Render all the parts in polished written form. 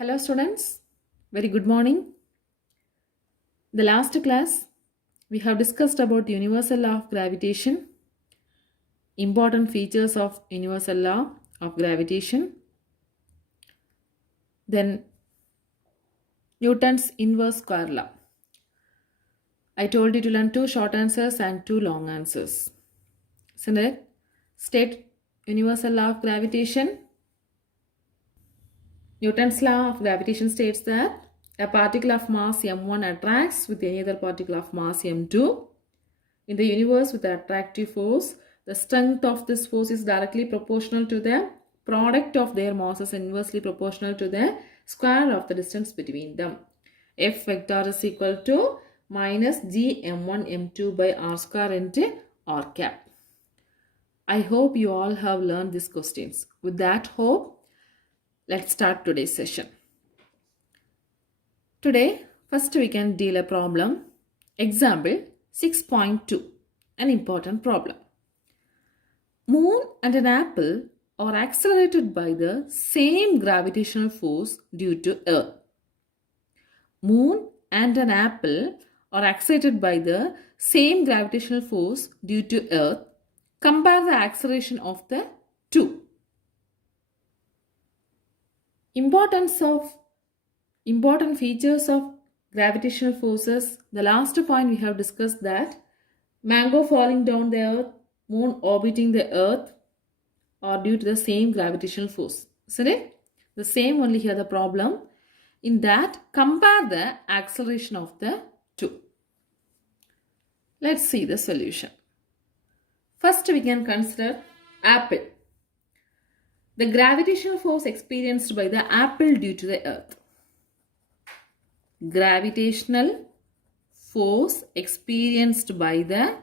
Hello students, very good morning. The last class we have discussed about universal law of gravitation, important features of universal law of gravitation, then Newton's inverse square law. I told you to learn two short answers and two long answers. Isn't it? State universal law of gravitation. Newton's law of gravitation states that a particle of mass m1 attracts with any other particle of mass m2 in the universe with the attractive force. The strength of this force is directly proportional to the product of their masses, inversely proportional to the square of the distance between them. F vector is equal to minus g m1 m2 by r square into r cap. I hope you all have learned these questions. With that hope, let's start today's session. Today, first we can deal a problem. Example 6.2, an important problem. Moon and an apple are accelerated by the same gravitational force due to Earth. Moon and an apple are accelerated by the same gravitational force due to Earth. Compare the acceleration of the two. Important features of gravitational forces. The last point we have discussed that mango falling down the earth, moon orbiting the earth are due to the same gravitational force. Isn't it? The same only here the problem. In that, compare the acceleration of the two. Let's see the solution. First we can consider apple. The gravitational force experienced by the apple due to the earth. Gravitational force experienced by the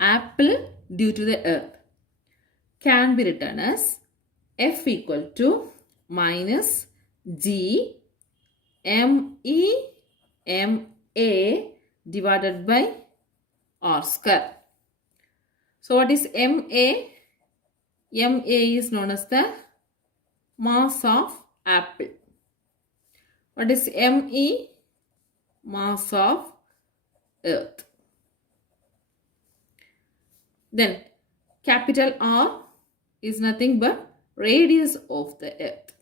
apple due to the earth can be written as F equal to minus G ME MA divided by R square. So what is MA? MA is known as the mass of apple. What is ME? Mass of earth. Then capital R is nothing but radius of the earth.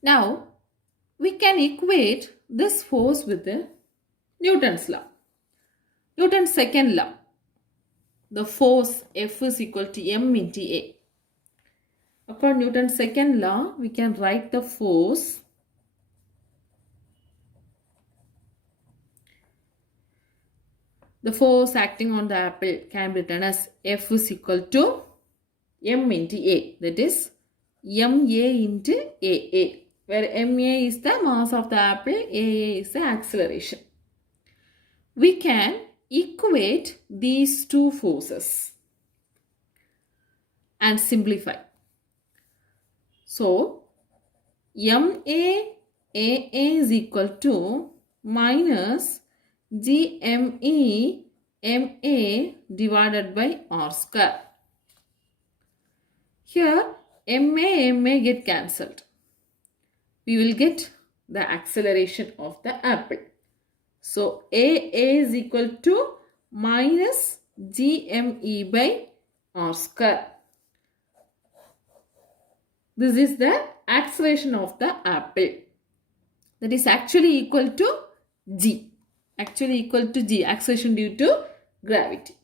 Now we can equate this force with the Newton's law. Newton's second law. The force F is equal to m into A. According to Newton's second law, we can write the force acting on the apple can be written as F is equal to m into A. That is ma into AA. Where ma is the mass of the apple, AA is the acceleration. We can equate these two forces and simplify. So, MA is equal to minus GME MA divided by R square. Here, MA get cancelled. We will get the acceleration of the apple. So, AA is equal to minus GME by R square. This is the acceleration of the apple. That is actually equal to G. Actually equal to G. Acceleration due to gravity.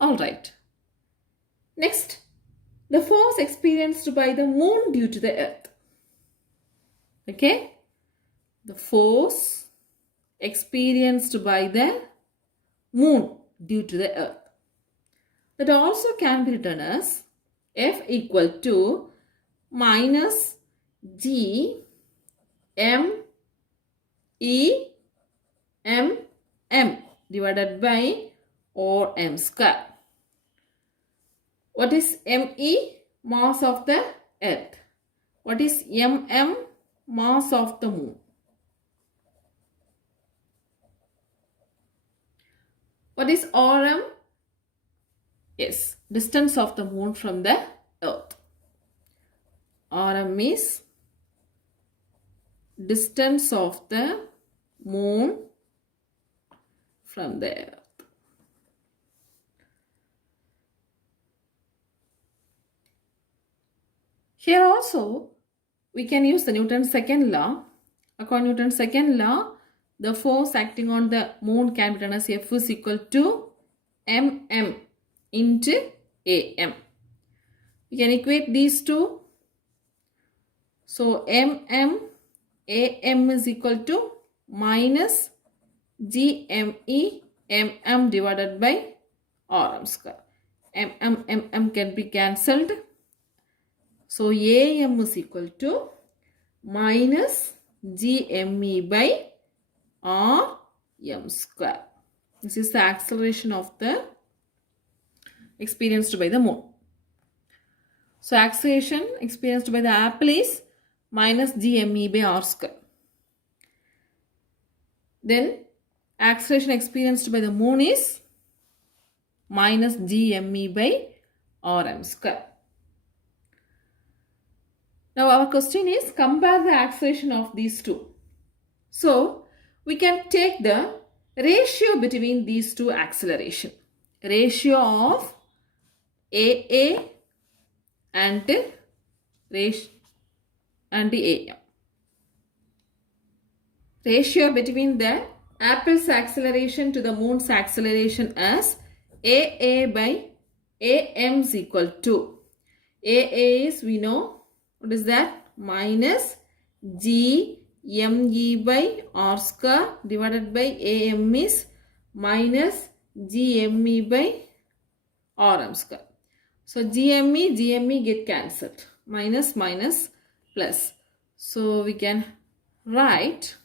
Alright. Next, the force experienced by the moon due to the earth. Okay. The force experienced by the moon due to the earth. That also can be written as F equal to minus G M E M M divided by or M square. What is ME? Mass of the earth. What is MM? Mass of the moon. What is RM? Yes, distance of the moon from the earth. RM is distance of the moon from the earth. Here also we can use the Newton's second law. According to Newton's second law, the force acting on the moon can be written as F is equal to mm into am. We can equate these two. So am is equal to minus gme mm divided by rm square. mm can be cancelled. So am is equal to minus gme by rm square. This is the acceleration of the experienced by the moon. So acceleration experienced by the apple is minus gme by r square. Then acceleration experienced by the moon is minus gme by rm square. Now our question is compare the acceleration of these two. So we can take the ratio between these two acceleration. Ratio of AA and AM. Ratio between the apple's acceleration to the moon's acceleration as AA by AM is equal to AA is, we know, what is that? Minus GME by R square divided by AM is minus GME by RM square. So GME get cancelled. Minus plus. So we can write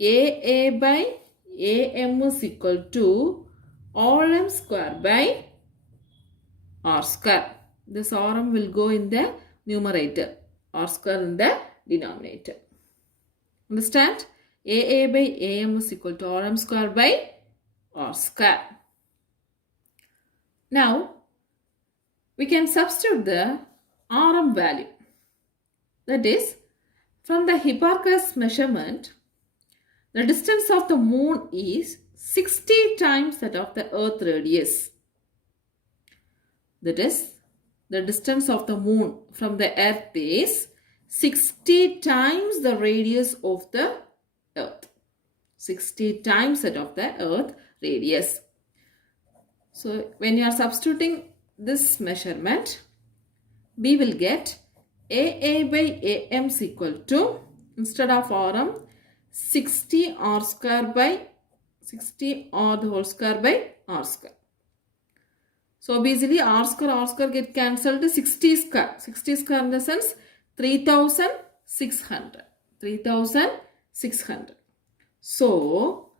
AA by AM is equal to RM square by R square. This RM will go in the numerator. R square in the denominator. Understand? AA by AM is equal to RM square by R square. Now, we can substitute the RM value. That is, from the Hipparchus measurement, the distance of the moon is 60 times that of the earth radius. That is, the distance of the moon from the earth is 60 times the radius of the earth. 60 times that of the earth radius. So when you are substituting this measurement, we will get AA by AM is equal to, instead of RM, 60 R square by 60 R the whole square by R square. So basically R square get cancelled to 60 square. 60 square in the sense 3600. 3600. So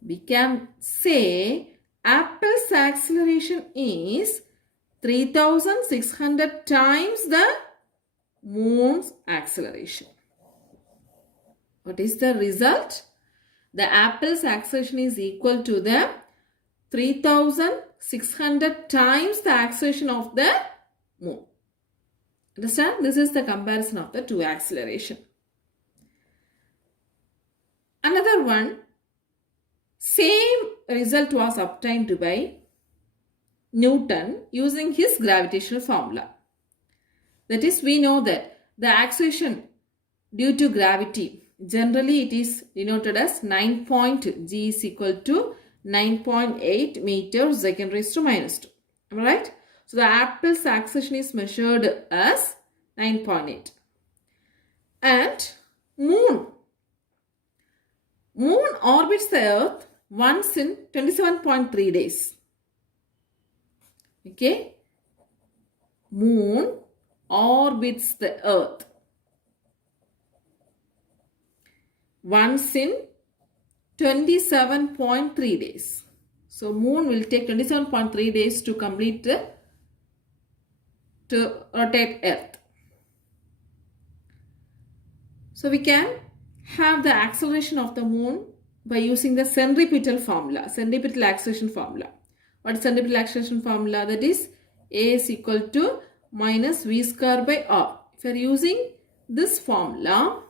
we can say apple's acceleration is 3600 times the moon's acceleration. What is the result? The apple's acceleration is equal to the 3600 times the acceleration of the moon. Understand? This is the comparison of the two acceleration. Another one, same result was obtained by Newton using his gravitational formula. That is, we know that the acceleration due to gravity, generally it is denoted as 9.g is equal to 9.8 meters second raised to minus 2. Alright? So the apple's acceleration is measured as 9.8. And moon orbits the earth once in 27.3 days. Okay? Moon orbits the earth once in 27.3 days. So moon will take 27.3 days to complete to rotate earth. So we can have the acceleration of the moon by using the centripetal formula, centripetal acceleration formula. What is centripetal acceleration formula? That is A is equal to minus V square by R. If you are using this formula,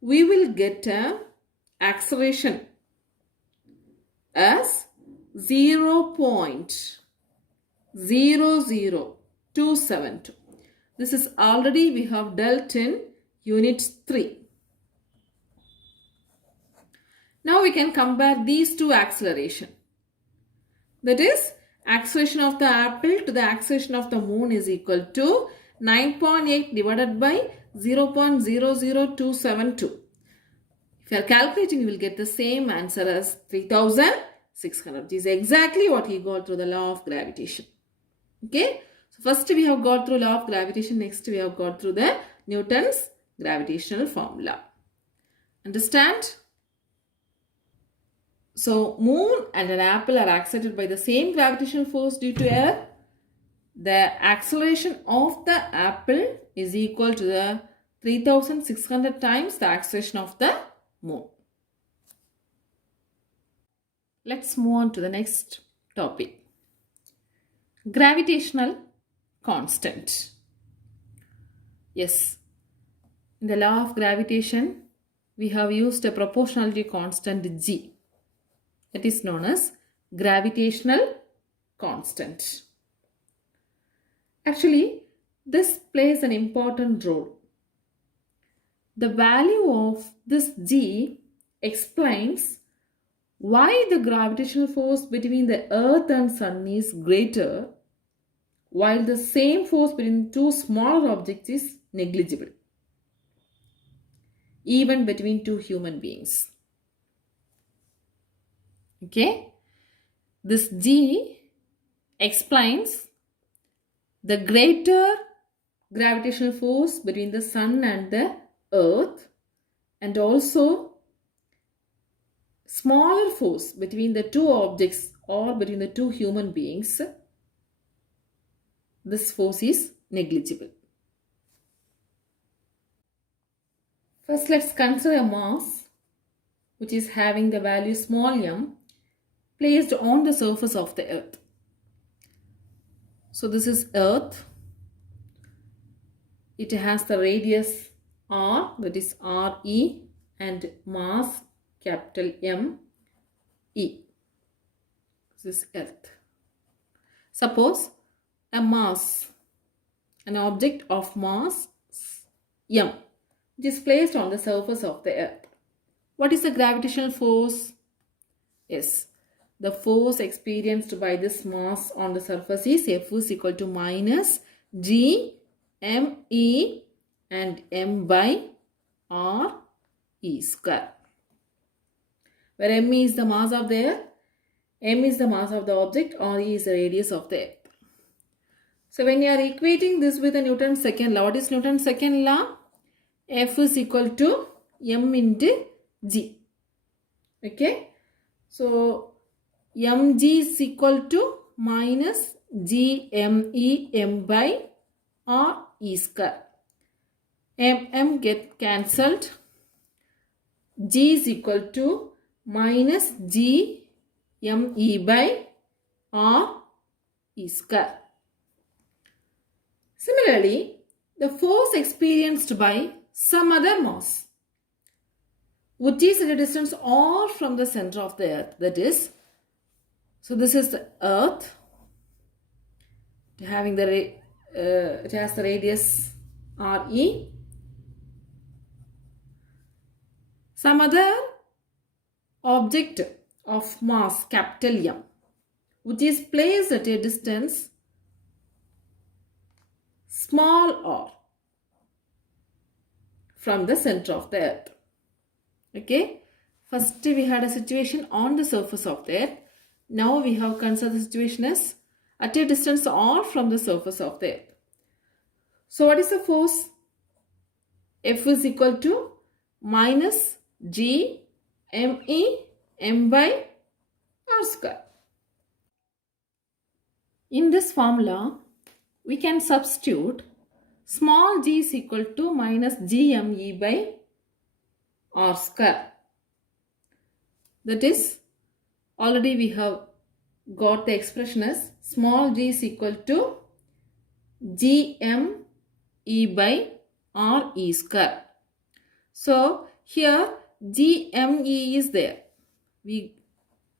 we will get a acceleration as 0.00272. This is already we have dealt in unit 3. Now we can compare these two acceleration. That is, acceleration of the apple to the acceleration of the moon is equal to 9.8 divided by 0.00272. If you are calculating, you will get the same answer as 3600. This is exactly what he got through the law of gravitation. Okay. So first we have got through law of gravitation. Next we have got through the Newton's gravitational formula. Understand? So moon and an apple are accelerated by the same gravitational force due to Earth. The acceleration of the apple is equal to the 3600 times the acceleration of the moon. Let's move on to the next topic. Gravitational constant. Yes, in the law of gravitation, we have used a proportionality constant G. That is known as gravitational constant. Actually, this plays an important role. The value of this G explains why the gravitational force between the Earth and Sun is greater, while the same force between two smaller objects is negligible, even between two human beings. Okay, this G explains the greater gravitational force between the Sun and the Earth, and also smaller force between the two objects or between the two human beings. This force is negligible. First, let's consider a mass which is having the value small m placed on the surface of the Earth. So this is Earth. It has the radius r, that is Re, and mass capital M E. This is Earth. Suppose a mass, an object of mass m, which is placed on the surface of the Earth. What is the gravitational force? Yes, the force experienced by this mass on the surface is F is equal to minus G M E and M by R E square, where M is the mass of the Earth, M is the mass of the object, R E is the radius of the Earth. So when you are equating this with the Newton's second law, what is Newton's second law? F is equal to M into G. Okay. So mg is equal to minus gme m by r e square. M get cancelled. G is equal to minus g me by r e square. Similarly, the force experienced by some other mass which is at a distance r from the center of the Earth, that is, so this is the Earth having the it has the radius Re. Some other object of mass capital M which is placed at a distance small r from the center of the Earth. Okay, first we had a situation on the surface of the Earth. Now we have considered the situation as at a distance r from the surface of the Earth. So what is the force? F is equal to minus G me m by r square. In this formula, we can substitute small g is equal to minus gme by r square. That is, already we have got the expression as small g is equal to gme by re square. So here gme is there. We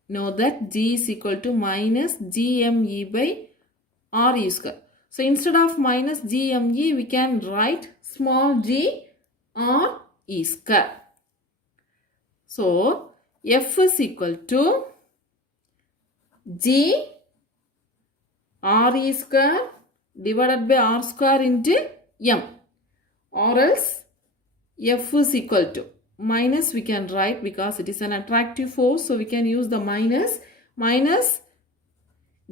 know that g is equal to minus gme by re square. So instead of minus gme, we can write small g re square. So f is equal to g re square divided by r square into m, or else f is equal to minus, we can write because it is an attractive force, so we can use the minus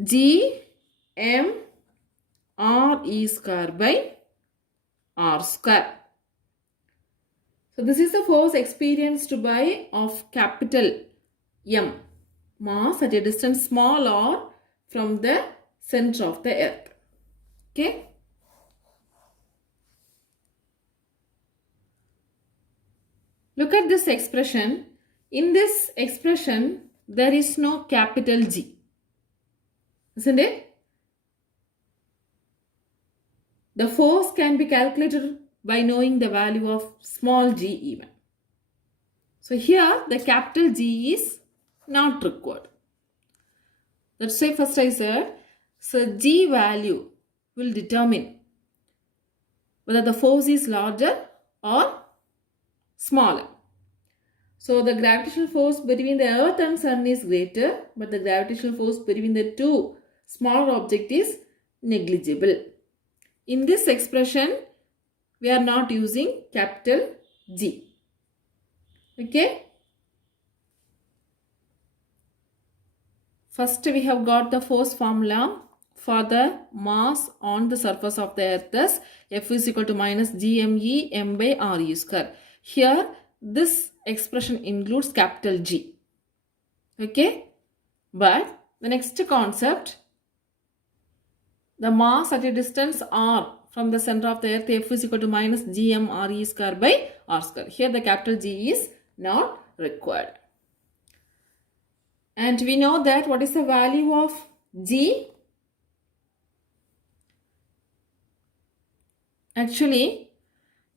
g m re square by r square. So this is the force experienced by of capital M, mass at a distance small r from the center of the earth. Okay. Look at this expression. In this expression, there is no capital G, isn't it? The force can be calculated by knowing the value of small g even. So here the capital G is not required. Let's say first I said, so G value will determine whether the force is larger or smaller. So the gravitational force between the earth and sun is greater, but the gravitational force between the two smaller objects is negligible. In this expression, we are not using capital G. Okay. First, we have got the force formula for the mass on the surface of the earth as F is equal to minus gme m by re square. Here, this expression includes capital G. Okay. But the next concept, the mass at a distance r from the center of the earth, F is equal to minus gm re square by r square. Here the capital G is not required. And we know that what is the value of G? Actually,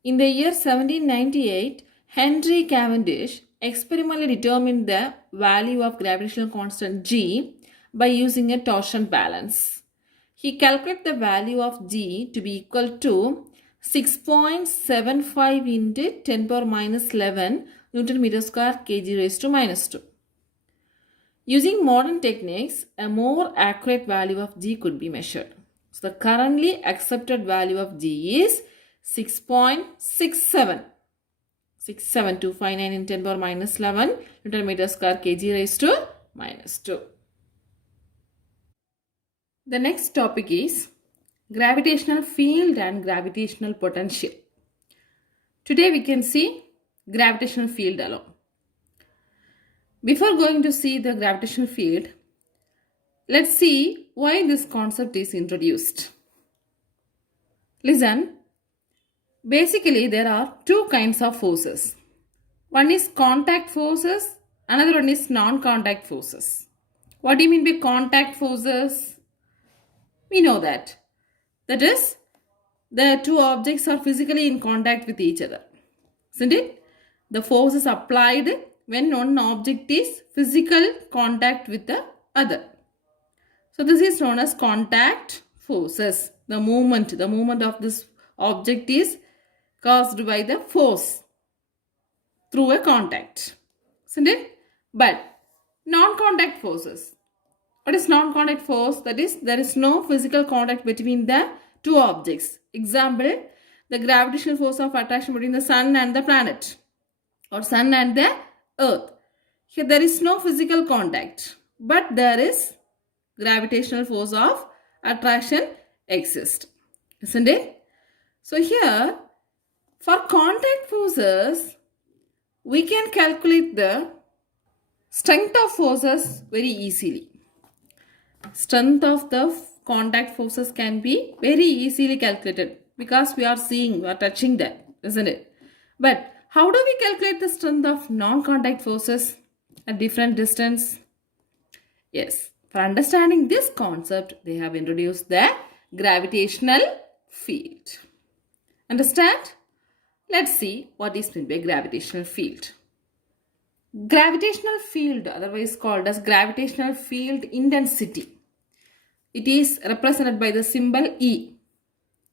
in the year 1798, Henry Cavendish experimentally determined the value of gravitational constant G by using a torsion balance. He calculated the value of G to be equal to 6.75 into 10 power minus 11 Newton meter square kg raised to minus 2. Using modern techniques, a more accurate value of G could be measured. So the currently accepted value of G is 6.67. 67259 in 10 power minus 11 Newton meter square kg raised to minus 2. The next topic is gravitational field and gravitational potential. Today we can see gravitational field alone. Before going to see the gravitational field, let's see why this concept is introduced. Listen, basically there are two kinds of forces. One is contact forces, another one is non-contact forces. What do you mean by contact forces? We know that. That is, the two objects are physically in contact with each other. Isn't it? The force is applied when one object is physical contact with the other. So this is known as contact forces. The movement of this object is caused by the force through a contact. Isn't it? But non-contact forces. What is non-contact force? That is, there is no physical contact between the two objects. Example, the gravitational force of attraction between the sun and the planet or sun and the earth. Here there is no physical contact, but there is gravitational force of attraction exists. Isn't it? So here, for contact forces, we can calculate the strength of forces very easily. Strength of the contact forces can be very easily calculated because we are seeing, we are touching that, isn't it? But how do we calculate the strength of non-contact forces at different distance? Yes, For understanding this concept, they have introduced the gravitational field. Understand? Let's see what is meant by gravitational field. Gravitational field, otherwise called as gravitational field intensity. It is represented by the symbol E.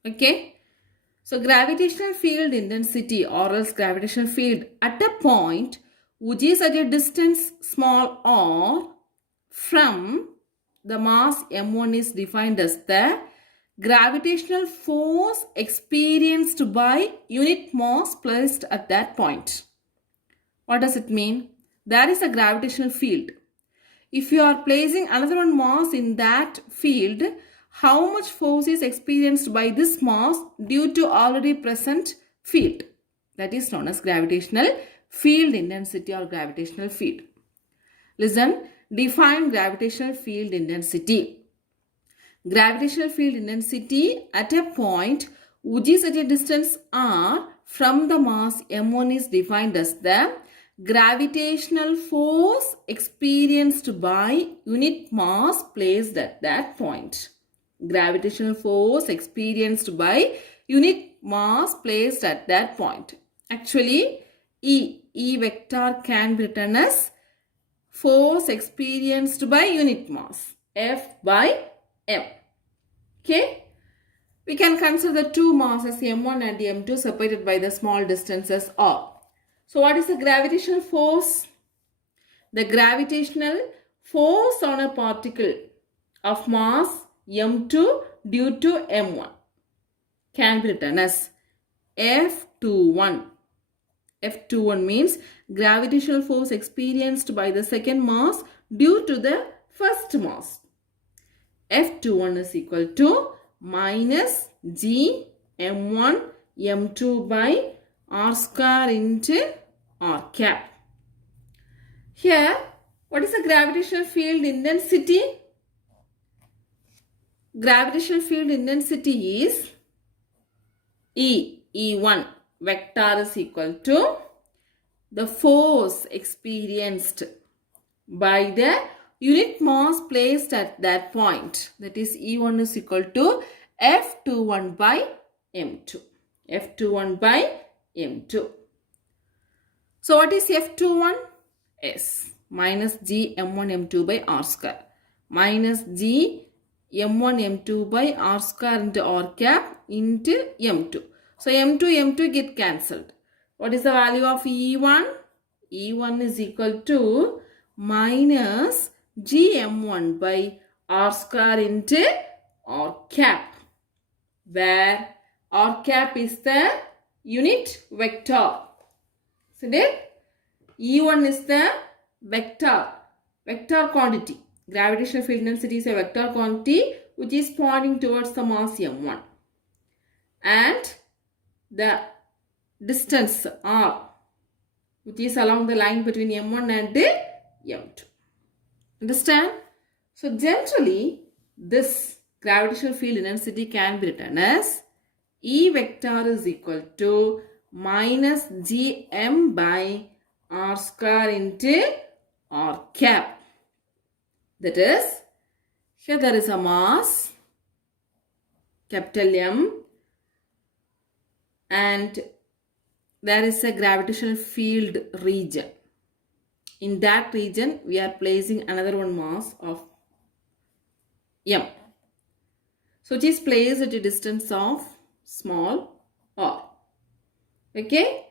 Okay. So gravitational field intensity or else gravitational field at a point which is at a distance small r from the mass m1 is defined as the gravitational force experienced by unit mass placed at that point. What does it mean? There is a gravitational field. If you are placing another one mass in that field, how much force is experienced by this mass due to already present field? That is known as gravitational field intensity or gravitational field. Listen, define gravitational field intensity. Gravitational field intensity at a point which is at a distance r from the mass m1 is defined as the gravitational force experienced by unit mass placed at that point. Gravitational force experienced by unit mass placed at that point. Actually, E vector can be written as force experienced by unit mass, F by M. Okay? We can consider the two masses M1 and M2 separated by the small distances R. So what is the gravitational force? The gravitational force on a particle of mass M2 due to M1 can be written as F21. F21 means gravitational force experienced by the second mass due to the first mass. F21 is equal to minus G M1 M2 by R square into R cap. Here, what is the gravitational field intensity? Gravitational field intensity is E1 vector is equal to the force experienced by the unit mass placed at that point. That is E1 is equal to F21 by M2. F21 by M2. So what is F21? S minus G M1 M2 by R square minus G M1 M2 by R square into R cap into M2. So M2 get cancelled. What is the value of E1? E1 is equal to minus GM1 by R square into R cap, where R cap is the unit vector. See it? E1 is the vector quantity. Gravitational field intensity is a vector quantity which is pointing towards the mass M1. And the distance R which is along the line between M1 and M2. Understand? So generally this gravitational field intensity can be written as E vector is equal to minus Gm by R square into R cap. That is, here there is a mass, capital M, and there is a gravitational field region. In that region, we are placing another one mass of M. So it is placed at a distance of small r. Okay.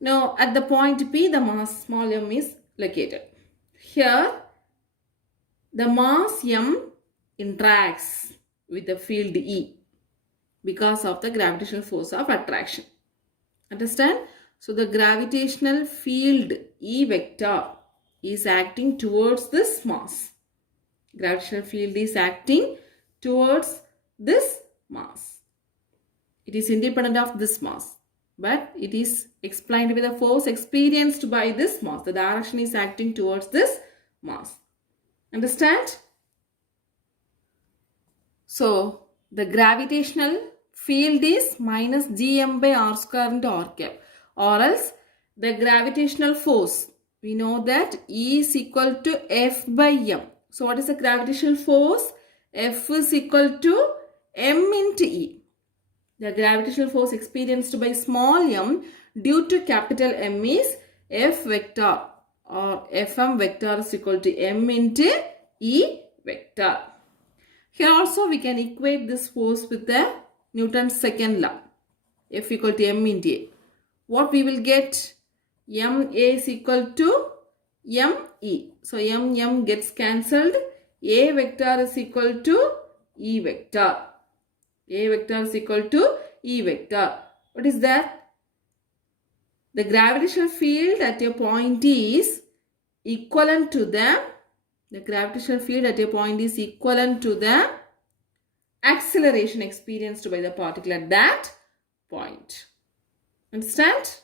Now at the point P, the mass small m is located. Here, the mass m interacts with the field E because of the gravitational force of attraction. Understand? So the gravitational field E vector is acting towards this mass. Gravitational field is acting towards this mass. It is independent of this mass, but it is explained with the force experienced by this mass. The direction is acting towards this mass. Understand? So the gravitational field is minus Gm by R square into R cap, or else the gravitational force, we know that E is equal to F by M. So what is the gravitational force? F is equal to m into E. The gravitational force experienced by small m due to capital M is F vector, or Fm vector is equal to m into E vector. Here also we can equate this force with the Newton's second law. F equal to m into A. What we will get? Ma is equal to me. So m gets cancelled. A vector is equal to E vector. A vector is equal to E vector. What is that? The gravitational field at a point is equivalent to the acceleration experienced by the particle at that point. Understand?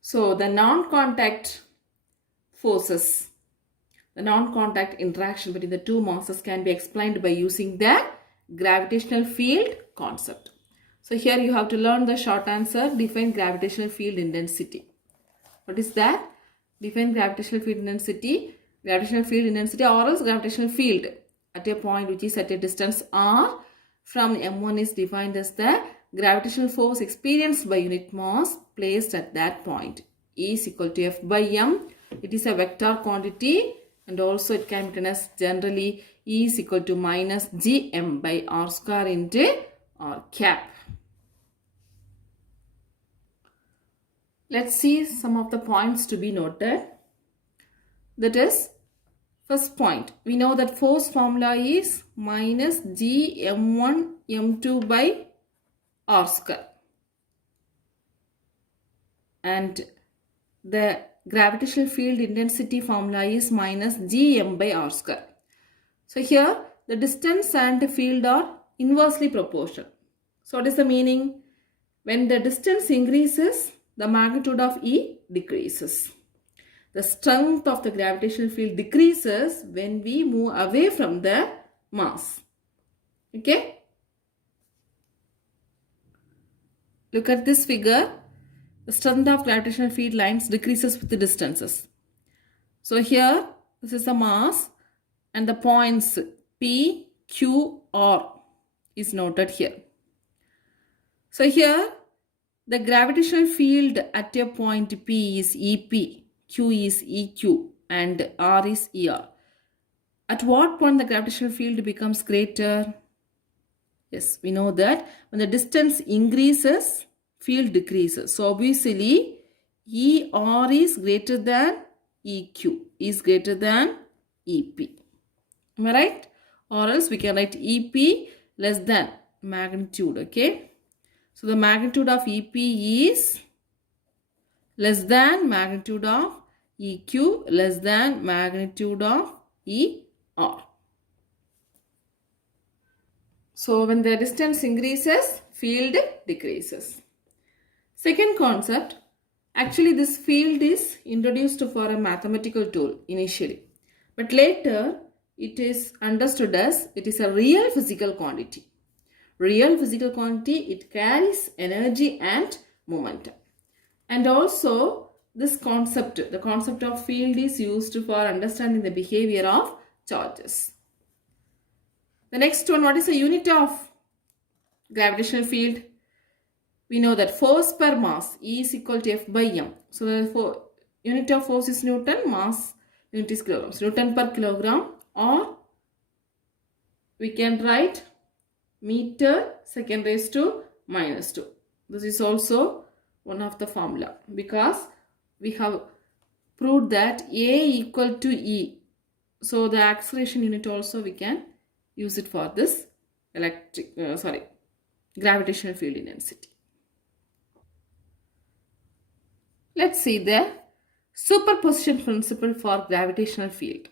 So the non-contact forces, the non-contact interaction between the two masses can be explained by using the gravitational field concept. So here you have to learn the short answer. Define gravitational field intensity. What is that? Define gravitational field intensity. Gravitational field intensity, or else gravitational field at a point which is at a distance r from m1 is defined as the gravitational force experienced by unit mass placed at that point. E is equal to F by m. It is a vector quantity, and also it can be written as generally E is equal to minus gm by r square into r cap. Let's see some of the points to be noted. That is, first point, we know that force formula is minus gm1 m2 by r square, and the gravitational field intensity formula is minus gm by r square. So here the distance and the field are inversely proportional. So what is the meaning? When the distance increases, the magnitude of E decreases. The strength of the gravitational field decreases when we move away from the mass. Okay? Look at this figure. The strength of gravitational field lines decreases with the distances. So here, this is the mass, and the points P, Q, R is noted here. So here, the gravitational field at a point P is EP, Q is EQ, and R is ER. At what point the gravitational field becomes greater? Yes, we know that when the distance increases, field decreases. So obviously, ER is greater than EQ, is greater than EP. Am I right? Or else we can write EP less than magnitude, okay? So the magnitude of EP is less than magnitude of EQ, less than magnitude of ER. So when the distance increases, field decreases. Second concept, actually this field is introduced for a mathematical tool initially, but later it is understood as it is a real physical quantity. Real physical quantity, it carries energy and momentum. And also this concept, the concept of field is used for understanding the behavior of charges. The next one, what is the unit of gravitational field? We know that force per mass, E is equal to F by m. So the unit of force is Newton, mass unit is kilograms. Newton per kilogram, or we can write meter second raised to minus 2. This is also one of the formula, because we have proved that A equal to E. So the acceleration unit also we can use it for this gravitational field intensity. Let's see the superposition principle for gravitational field.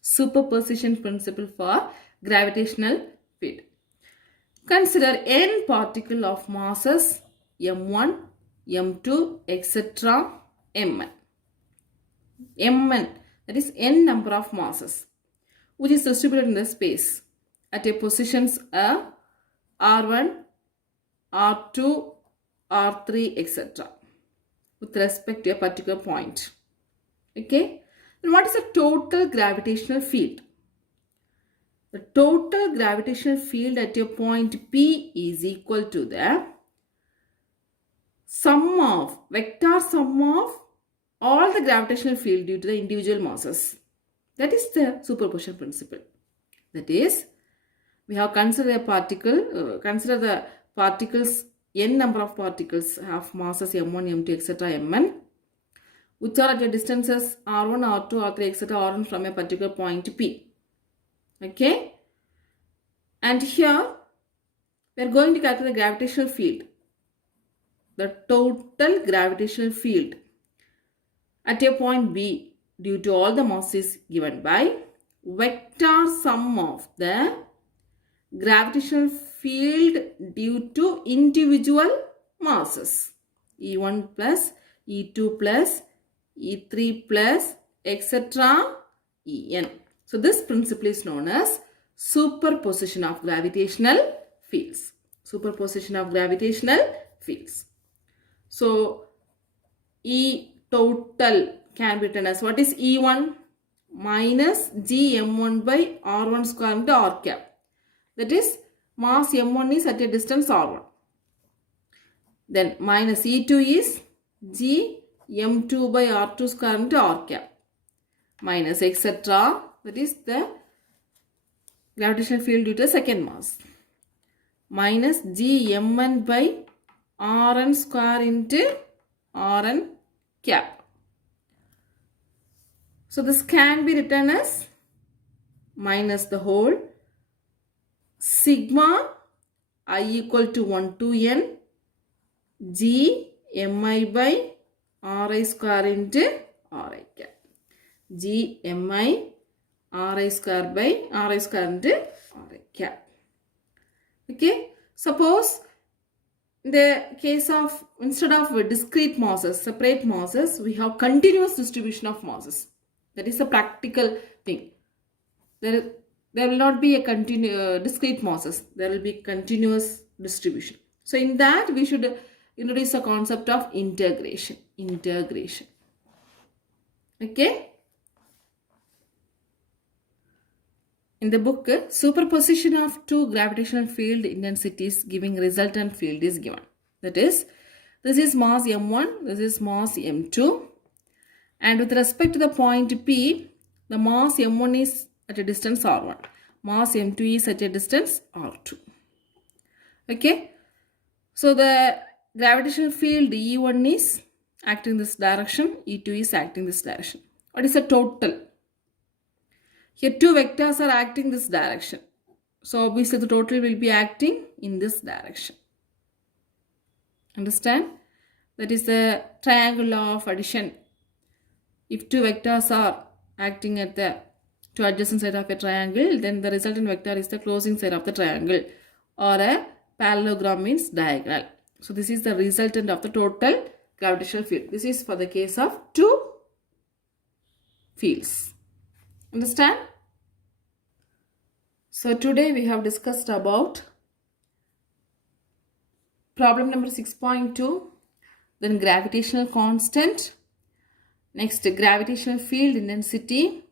Superposition principle for gravitational field. Consider n particle of masses m1, m2, etc. mn. Mn, that is n number of masses, which is distributed in the space at a positions r1, r2, r3, etc. with respect to a particular point. Okay. Then what is the total gravitational field? The total gravitational field at a point P is equal to the vector sum of all the gravitational field due to the individual masses. That is the superposition principle. That is, we have considered a particle, consider the particles, n number of particles have masses m1, m2, etc. mn, which are at the distances r1, r2, r3, etc. rn from a particular point P. Okay? And here, we are going to calculate the gravitational field. The total gravitational field at a point B due to all the mass is given by vector sum of the gravitational field due to individual masses. E1 plus, E2 plus, E3 plus, etc. En. So this principle is known as superposition of gravitational fields. Superposition of gravitational fields. So E total can be written as what is E1 minus Gm1 by R1 square into R cap. That is, mass M1 is at a distance R1. Then minus E2 is Gm2 by R2 square into R cap. Minus etc. That is the gravitational field due to second mass. Minus Gm1 by Rn square into Rn cap. So this can be written as minus the whole sigma I equal to 1 to n G mi by Ri square into Ri cap. G mi Ri square by Ri square into Ri cap. Okay. Suppose in the case of, instead of discrete masses, separate masses, we have continuous distribution of masses. That is a practical thing. There will not be a discrete masses. There will be continuous distribution. So in that, we should introduce a concept of integration. Integration. Okay. In the book, superposition of two gravitational field intensities giving resultant field is given. That is, this is mass m1, this is mass m2. And with respect to the point P, the mass m1 is at a distance r1. Mass m2 is at a distance r2. Okay. So the gravitational field E1 is acting this direction, E2 is acting this direction. What is the total? Here two vectors are acting this direction. So obviously the total will be acting in this direction. Understand? That is the triangle law of addition. If two vectors are acting at the two adjacent sides of a triangle, then the resultant vector is the closing side of the triangle, or a parallelogram means diagonal. So this is the resultant of the total gravitational field. This is for the case of two fields. Understand? So today we have discussed about problem number 6.2, then gravitational constant, next gravitational field intensity,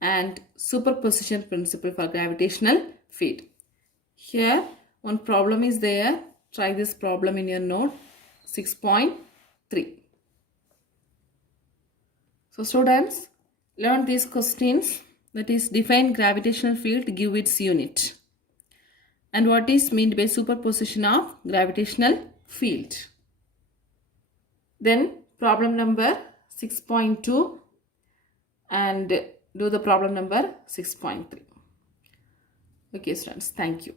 and superposition principle for gravitational field. Here one problem is there. Try this problem in your note 6.3. So students, learn these questions, that is, define gravitational field, give its unit, and what is meant by superposition of gravitational field. Then problem number 6.2 and do the problem number 6.3. Okay students, thank you.